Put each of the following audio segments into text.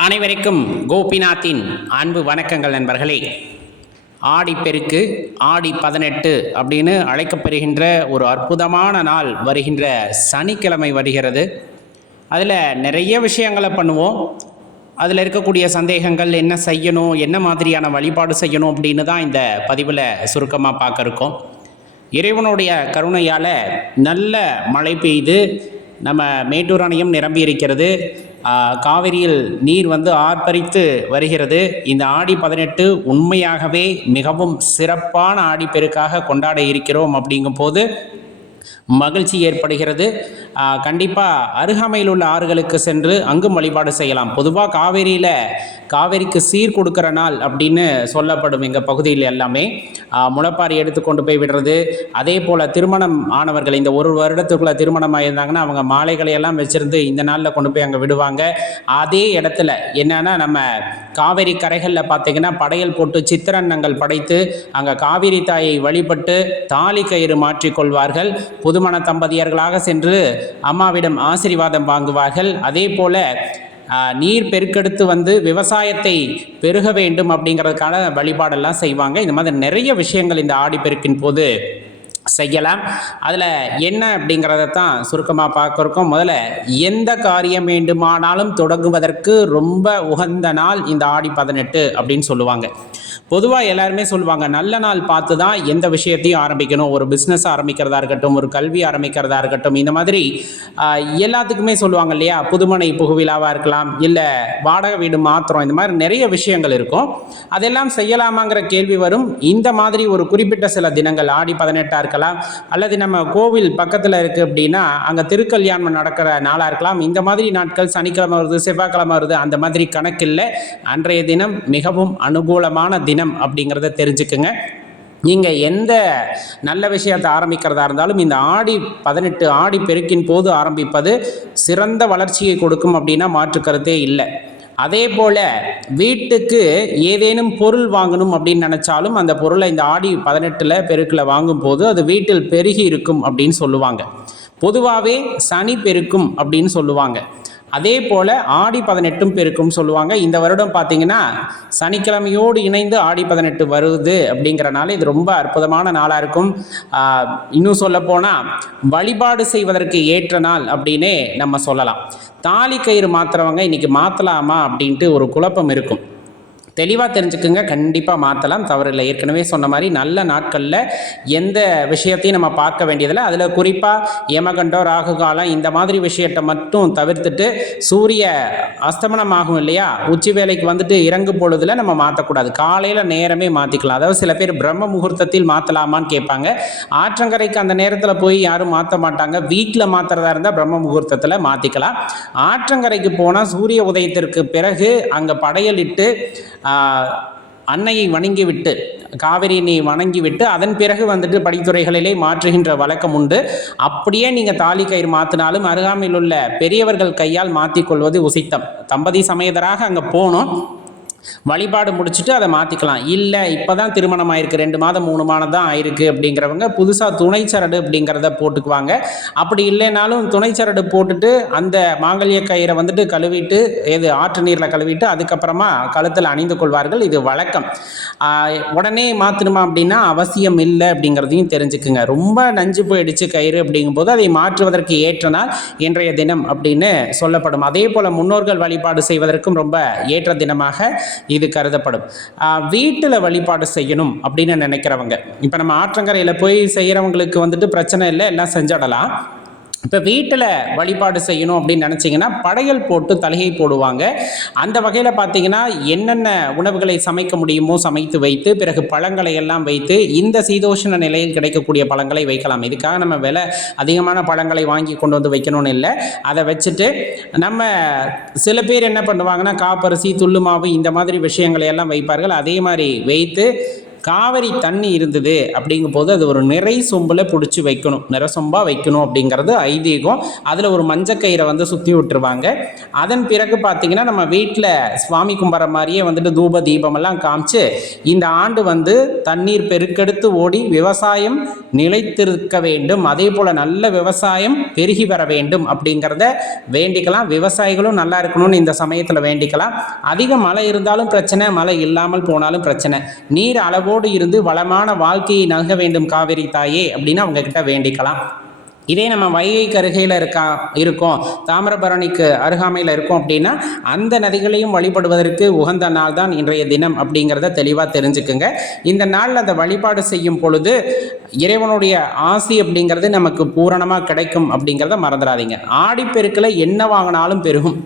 அனைவருக்கும் கோபிநாத்தின் அன்பு வணக்கங்கள் நண்பர்களே. ஆடிப்பெருக்கு ஆடி பதினெட்டு அப்படின்னு அழைக்கப்பெறுகின்ற ஒரு அற்புதமான நாள் வருகின்ற சனிக்கிழமை வருகிறது. அதில் நிறைய விஷயங்களை பண்ணுவோம். அதில் இருக்கக்கூடிய சந்தேகங்கள் என்ன செய்யணும் என்ன மாதிரியான வழிபாடு செய்யணும் அப்படின்னு தான் இந்த பதிவில் சுருக்கமாக பார்க்க இருக்கோம் இறைவனுடைய கருணையால் நல்ல மழை பெய்து நம்ம மேட்டூர் அணையும் நிரம்பி இருக்கிறது. காவிரியில் நீர் வந்து ஆர்ப்பரித்து வருகிறது. இந்த ஆடி பதினெட்டு உண்மையாகவே மிகவும் சிறப்பான ஆடிப்பெருக்காக கொண்டாட இருக்கிறோம் அப்படிங்கும்போது மகிழ்ச்சி ஏற்படுகிறது. கண்டிப்பாக அருகாமையில் உள்ள ஆறுகளுக்கு சென்று அங்கும் வழிபாடு செய்யலாம். பொதுவாக காவேரியில் காவேரிக்கு சீர் கொடுக்குற நாள் அப்படின்னு சொல்லப்படும் எங்கள் பகுதியில் எல்லாமே. ஆ, முளைப்பாரி எடுத்து கொண்டு போய் விடுறது. அதே போல் திருமணம் ஆனவர்கள் இந்த ஒரு வருடத்துக்குள்ளே திருமணம் ஆயிருந்தாங்கன்னா அவங்க மாலைகளை எல்லாம் இந்த நாளில் கொண்டு போய் அங்கே விடுவாங்க. அதே இடத்துல என்னென்னா நம்ம காவேரி கரைகளில் பார்த்தீங்கன்னா படையல் போட்டு சித்திரன்னங்கள் படைத்து அங்கே காவிரி தாயை வழிபட்டு தாலி கயிறு மாற்றிக்கொள்வார்கள் புதுமண தம்பதியர்களாக சென்று அம்மாவிடம் ஆசீர்வாதம் வாங்குவார்கள். அதே போல நீர் பெருக்கெடுத்து வந்து விவசாயத்தை பெருக வேண்டும் அப்படிங்கிறதுக்கான வழிபாடெல்லாம் செய்வாங்க. இந்த மாதிரி நிறைய விஷயங்கள் இந்த ஆடிப்பெருக்கின் போது செய்யலாம். அதில் என்ன அப்படிங்கிறத தான் சுருக்கமாக பார்க்குறோம் முதல்ல எந்த காரியம் வேண்டுமானாலும் தொடங்குவதற்கு ரொம்ப உகந்த நாள் இந்த ஆடி பதினெட்டு அப்படின்னு சொல்லுவாங்க. பொதுவாக எல்லாருமே சொல்லுவாங்க நல்ல நாள் பார்த்து தான் எந்த விஷயத்தையும் ஆரம்பிக்கணும். ஒரு பிஸ்னஸ் ஆரம்பிக்கிறதா இருக்கட்டும் ஒரு கல்வி ஆரம்பிக்கிறதா இருக்கட்டும் இந்த மாதிரி எல்லாத்துக்குமே சொல்லுவாங்க இல்லையா? புதுமனை புகுவிழாவாக இருக்கலாம் இல்லை வாடகை வீடு மாத்திரம் இந்த மாதிரி நிறைய விஷயங்கள் இருக்கும். அதெல்லாம் செய்யலாமாங்கிற கேள்வி வரும். இந்த மாதிரி ஒரு குறிப்பிட்ட சில தினங்கள் ஆடி பதினெட்டாக இருக்கலாம் அல்லது நம்ம கோவில் பக்கத்தில் இருக்குது அப்படின்னா அங்கே திருக்கல்யாணம் நடக்கிற நாளாக இருக்கலாம். இந்த மாதிரி நாட்கள் சனிக்கிழமை வருது செவ்வாய்க்கிழமை வருது அந்த மாதிரி கணக்கில்லை. அன்றைய தினம் மிகவும் அனுகூலமான தினம். அப்படிங்கிறத தெரிஞ்சுக்குங்க. நீங்கள் எந்த நல்ல விஷயத்தை ஆரம்பிக்கிறதா இருந்தாலும் இந்த ஆடி பதினெட்டு ஆடி பெருக்கின் போது ஆரம்பிப்பது சிறந்த வளர்ச்சியை கொடுக்கும் அப்படின்னா மாற்று கருத்தே இல்லை. அதே போல் வீட்டுக்கு ஏதேனும் பொருள் வாங்கணும் அப்படின்னு நினச்சாலும் அந்த பொருளை இந்த ஆடி பதினெட்டில் பெருக்கில் வாங்கும்போது அது வீட்டில் பெருகி இருக்கும் அப்படின்னு சொல்லுவாங்க. பொதுவாகவே சனி பெருக்கும் அப்படின்னு சொல்லுவாங்க. அதே போல் ஆடி பதினெட்டும் பெருக்கும் சொல்லுவாங்க. இந்த வருடம் பார்த்தீங்கன்னா சனிக்கிழமையோடு இணைந்து ஆடி பதினெட்டு வருது அப்படிங்கிறனால இது ரொம்ப அற்புதமான நாளாக இருக்கும். இன்னும் இன்னும் சொல்லப்போனால் வழிபாடு செய்வதற்கு ஏற்ற நாள் அப்படின்னே நம்ம சொல்லலாம். தாலி கயிறு மாத்துறவங்க இன்னைக்கு மாற்றலாமா அப்படின்ட்டு ஒரு குழப்பம் இருக்கும். தெளிவாக தெரிஞ்சுக்குங்க. கண்டிப்பாக மாற்றலாம் தவறில்லை ஏற்கனவே சொன்ன மாதிரி நல்ல நாட்களில் எந்த விஷயத்தையும் நம்ம பார்க்க வேண்டியதில்லை. அதில் குறிப்பாக யமகண்டோ ராகுகாலம் இந்த மாதிரி விஷயத்தை மட்டும் தவிர்த்துட்டு சூரிய அஸ்தமனம் ஆகும் இல்லையா? உச்சி வேலைக்கு வந்துட்டு இறங்கு பொழுதுல நம்ம மாற்றக்கூடாது காலையில் நேரமே மாற்றிக்கலாம் அதாவது சில பேர் பிரம்ம முகூர்த்தத்தில் மாற்றலாமான்னு கேட்பாங்க. ஆற்றங்கரைக்கு அந்த நேரத்தில் போய் யாரும் மாற்ற மாட்டாங்க. வீட்டில் மாற்றுறதா இருந்தால் பிரம்ம முகூர்த்தத்தில் மாற்றிக்கலாம் ஆற்றங்கரைக்கு போனால் சூரிய உதயத்திற்கு பிறகு அங்கே படையலிட்டு அன்னையை வணங்கிவிட்டு காவிரியினை வணங்கிவிட்டு அதன் பிறகு வந்துட்டு படித்துறைகளிலே மாற்றுகின்ற வழக்கம் உண்டு. அப்படியே நீங்கள் தாலி கயிறு மாற்றினாலும் அருகாமையில் உள்ள பெரியவர்கள் கையால் மாற்றிக்கொள்வது உசித்தம். தம்பதி சமேதராக அங்கே போனோம். வழிபாடு முடிச்சுட்டு அதை மாற்றிக்கலாம் இல்லை இப்போ தான் திருமணம் ஆயிருக்கு. ரெண்டு மாதம் மூணு மாதம் தான் ஆயிருக்கு அப்படிங்கிறவங்க புதுசாக துணை சரடு அப்படிங்கிறத போட்டுக்குவாங்க. அப்படி இல்லைனாலும் துணை சரடு போட்டுட்டு அந்த மாங்கல்ய கயிறை வந்துட்டு கழுவிட்டு எது ஆற்று நீரில் கழுவிட்டு அதுக்கப்புறமா கழுத்தில் அணிந்து கொள்வார்கள். இது வழக்கம். உடனே மாற்றணுமா அப்படின்னா அவசியம் இல்லை அப்படிங்கிறதையும் தெரிஞ்சுக்குங்க. ரொம்ப நஞ்சு போயிடுச்சு கயிறு அப்படிங்கும்போது அதை மாற்றுவதற்கு ஏற்ற நாள் இன்றைய தினம் அப்படின்னு சொல்லப்படும். அதே போல் முன்னோர்கள் வழிபாடு செய்வதற்கும் ரொம்ப ஏற்ற தினமாக இது கருதப்படும். வீட்டில் வழிபாடு செய்யணும் அப்படின்னு நினைக்கிறவங்க. இப்போ நம்ம ஆற்றங்கரையில் போய் செய்கிறவங்களுக்கு வந்துட்டு பிரச்சனை இல்லை எல்லாம் செஞ்சிடலாம். இப்போ வீட்டில் வழிபாடு செய்யணும் அப்படின்னு நினச்சிங்கன்னா படையல் போட்டு தலையை போடுவாங்க. அந்த வகையில் பார்த்தீங்கன்னா என்னென்ன உணவுகளை சமைக்க முடியுமோ சமைத்து வைத்து பிறகு பழங்களை எல்லாம் வைத்து இந்த சீதோஷண நிலையில் கிடைக்கக்கூடிய பழங்களை வைக்கலாம். இதுக்காக நம்ம விலை அதிகமான பழங்களை வாங்கி கொண்டு வந்து வைக்கணும்னு இல்லை. அதை வச்சுட்டு நம்ம சில பேர் என்ன பண்ணுவாங்கன்னா காப்பரிசி துள்ளு மாவு இந்த மாதிரி விஷயங்களை எல்லாம் வைப்பார்கள். அதே மாதிரி வைத்து காவிரி தண்ணி இருந்தது அப்படிங்கும்போது அது ஒரு நிறை சொம்பில் பிடிச்சி வைக்கணும். நிற சொம்பாக வைக்கணும் அப்படிங்கிறது ஐதீகம். அதில் ஒரு மஞ்சக்கயிறை வந்து சுற்றி விட்டுருவாங்க. அதன் பிறகு பார்த்தீங்கன்னா நம்ம வீட்டில் சுவாமி கும்பிட்ற மாதிரியே வந்துட்டு தூப தீபமெல்லாம் காமிச்சு இந்த ஆண்டு வந்து தண்ணீர் பெருக்கெடுத்து ஓடி விவசாயம் நிலைத்திருக்க வேண்டும். அதே போல் நல்ல விவசாயம் பெருகி வர வேண்டும் அப்படிங்கிறத வேண்டிக்கலாம். விவசாயிகளும் நல்லா இருக்கணும்னு இந்த சமயத்தில் வேண்டிக்கலாம். அதிக மழை இருந்தாலும் பிரச்சனை மழை இல்லாமல் போனாலும் பிரச்சனை. நீர் அளவு அளவோடு இருந்து வளமான வாழ்க்கையை நல்க வேண்டும் காவிரி தாயே அப்படின்னு அவங்க கிட்ட வேண்டிக்கலாம். இதே நம்ம வைகை கருகையில் இருக்கா இருக்கோம் தாமிரபரணிக்கு அருகாமையில் இருக்கோம் அப்படின்னா அந்த நதிகளையும் வழிபடுவதற்கு உகந்த நாள் தான் இன்றைய தினம் அப்படிங்கிறத தெளிவாக தெரிஞ்சுக்குங்க. இந்த நாளில் அந்த வழிபாடு செய்யும் பொழுது இறைவனுடைய ஆசி அப்படிங்கிறது நமக்கு பூரணமாக கிடைக்கும் அப்படிங்கிறத மறந்துடாதீங்க. ஆடிப்பெருக்கில் என்ன வாங்கினாலும் பெருகும்.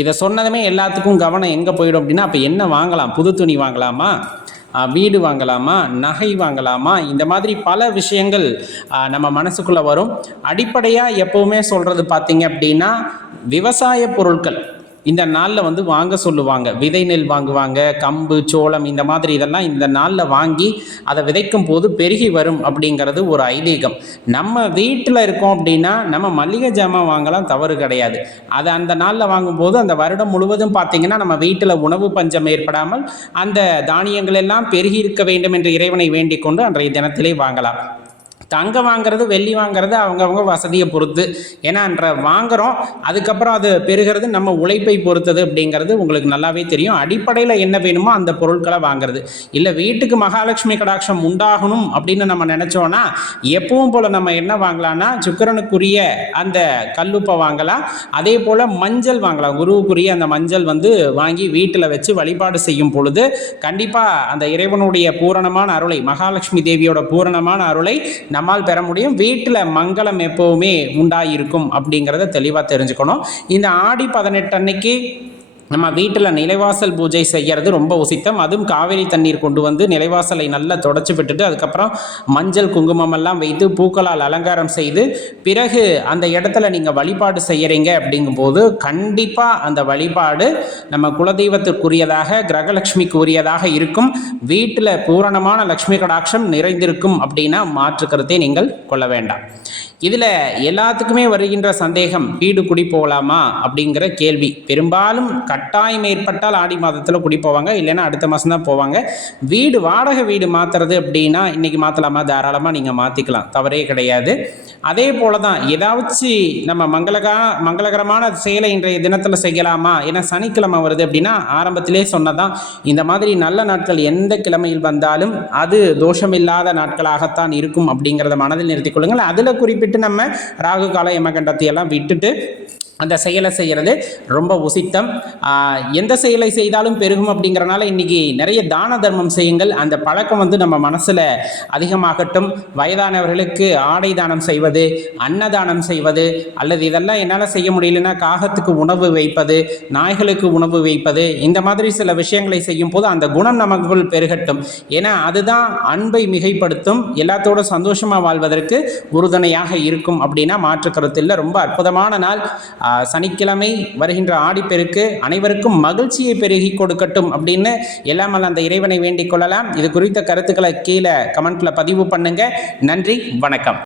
இதை சொன்னதுமே எல்லாத்துக்கும் கவனம் எங்கே போயிடும் அப்படின்னா அப்போ என்ன வாங்கலாம்? புது துணி வாங்கலாமா? வீடு வாங்கலாமா? நகை வாங்கலாமா? இந்த மாதிரி பல விஷயங்கள் நம்ம மனசுக்குள்ளே வரும். அடிப்படையாக எப்போவுமே சொல்கிறது பார்த்திங்க அப்படின்னா விவசாய பொருட்கள். இந்த நாளில் வந்து வாங்க சொல்லுவாங்க. விதை நெல் வாங்குவாங்க கம்பு சோளம் இந்த மாதிரி இதெல்லாம் இந்த நாளில் வாங்கி அதை விதைக்கும் போது பெருகி வரும் அப்படிங்கிறது ஒரு ஐதீகம். நம்ம வீட்டில் இருக்கோம் அப்படின்னா நம்ம மளிகை ஜாமான் வாங்கலாம் தவறு கிடையாது. அதை அந்த நாளில் வாங்கும்போது அந்த வருடம் முழுவதும் பார்த்திங்கன்னா நம்ம வீட்டில் உணவு பஞ்சம் ஏற்படாமல் அந்த தானியங்கள் எல்லாம் பெருகி இருக்க வேண்டும் என்று இறைவனை வேண்டிக் கொண்டு அன்றைய தினத்திலே வாங்கலாம். தங்கம் வாங்குறது வெள்ளி வாங்குறது அவங்கவுங்க வசதியை பொறுத்து. ஏன்னா அன்ற வாங்குறோம் அதுக்கப்புறம் அது பெறுகிறது நம்ம உழைப்பை பொறுத்தது அப்படிங்கிறது உங்களுக்கு நல்லாவே தெரியும். அடிப்படையில் என்ன வேணுமோ அந்த பொருட்களை வாங்குறது. இல்லை வீட்டுக்கு மகாலட்சுமி கடாட்சம் உண்டாகணும் அப்படின்னு நம்ம நினச்சோன்னா எப்பவும் போல் நம்ம என்ன வாங்கலாம்னா சுக்கிரனுக்குரிய அந்த கல்லுப்பை வாங்கலாம். அதே போல் மஞ்சள் வாங்கலாம். குருவுக்குரிய அந்த மஞ்சள் வந்து வாங்கி வீட்டில் வச்சு வழிபாடு செய்யும் பொழுது கண்டிப்பாக அந்த இறைவனுடைய பூரணமான அருளை மகாலட்சுமி தேவியோட பூரணமான அருளை நம்மால் பெற முடியும். வீட்டில் மங்களம் எப்போவுமே உண்டாயிருக்கும் அப்படிங்கிறத தெளிவாக தெரிஞ்சுக்கணும். இந்த ஆடி பதினெட்டு அன்னைக்கு நம்ம வீட்டில் நிலைவாசல் பூஜை செய்கிறது ரொம்ப உசித்தம். அதுவும் காவேரி தண்ணீர் கொண்டு வந்து நிலைவாசலை நல்லா தொடச்சி விட்டுட்டு அதுக்கப்புறம் மஞ்சள் குங்குமம் எல்லாம் வைத்து பூக்களால் அலங்காரம் செய்து பிறகு அந்த இடத்துல நீங்கள் வழிபாடு செய்கிறீங்க அப்படிங்கும்போது கண்டிப்பாக அந்த வழிபாடு நம்ம குலதெய்வத்திற்குரியதாக கிரகலட்சுமிக்கு உரியதாக இருக்கும். வீட்டில் பூரணமான லக்ஷ்மி கடாட்சம் நிறைந்திருக்கும் அப்படின்னா மாற்று கருத்தை நீங்கள் கொள்ள வேண்டாம். இதில் எல்லாத்துக்குமே வருகின்ற சந்தேகம் வீடு குடி போகலாமா? அப்படிங்கிற கேள்வி. பெரும்பாலும் கட்டாயம் ஏற்பட்டால் ஆடி மாதத்தில் குடி போவாங்க இல்லைன்னா அடுத்த மாதம் தான் போவாங்க. வீடு வாடகை வீடு மாற்றுறது அப்படின்னா இன்றைக்கி மாற்றலாமா தாராளமாக நீங்கள் மாற்றிக்கலாம் தவறே கிடையாது. அதே போல தான் ஏதாச்சும் நம்ம மங்களகா மங்களகரமான செயலை இன்றைய தினத்தில் செய்யலாமா? ஏன்னா சனிக்கிழமை வருது அப்படின்னா ஆரம்பத்திலே சொன்னதான் இந்த மாதிரி நல்ல நாட்கள் எந்த கிழமையில் வந்தாலும் அது தோஷமில்லாத நாட்களாகத்தான் இருக்கும் அப்படிங்கிறத மனதில் நிறுத்திக் கொள்ளுங்கள். அதில் குறிப்பிட்டு நம்ம ராகு கால யமகண்டத்தை எல்லாம் விட்டுட்டு அந்த செயலை செய்கிறது ரொம்ப உசித்தம். எந்த செயலை செய்தாலும் பெருகும் அப்படிங்கிறனால இன்றைக்கி நிறைய தான தர்மம் செய்யுங்கள். அந்த பழக்கம் வந்து நம்ம மனசில் அதிகமாகட்டும். வயதானவர்களுக்கு ஆடை தானம் செய்வது அன்னதானம் செய்வது அல்லது இதெல்லாம் என்னால் செய்ய முடியலன்னா காகத்துக்கு உணவு வைப்பது நாய்களுக்கு உணவு வைப்பது இந்த மாதிரி சில விஷயங்களை செய்யும் போது அந்த குணம் நமக்குள் பெருகட்டும். ஏன்னா அதுதான் அன்பை மிகைப்படுத்தும். எல்லாத்தோட சந்தோஷமாக வாழ்வதற்கு உறுதுணையாக இருக்கும் அப்படின்னா மாற்று கருத்தில் ரொம்ப அற்புதமான நாள். சனிக்கிழமை வருகின்ற ஆடிப்பெருக்கு அனைவருக்கும் மகிழ்ச்சியை பெருகி கொடுக்கட்டும் அப்படின்னு எல்லாம் அந்த இறைவனை வேண்டிக் கொள்ளலாம். இது குறித்த கருத்துக்களை கீழே கமெண்ட்ல பதிவு பண்ணுங்க. நன்றி வணக்கம்.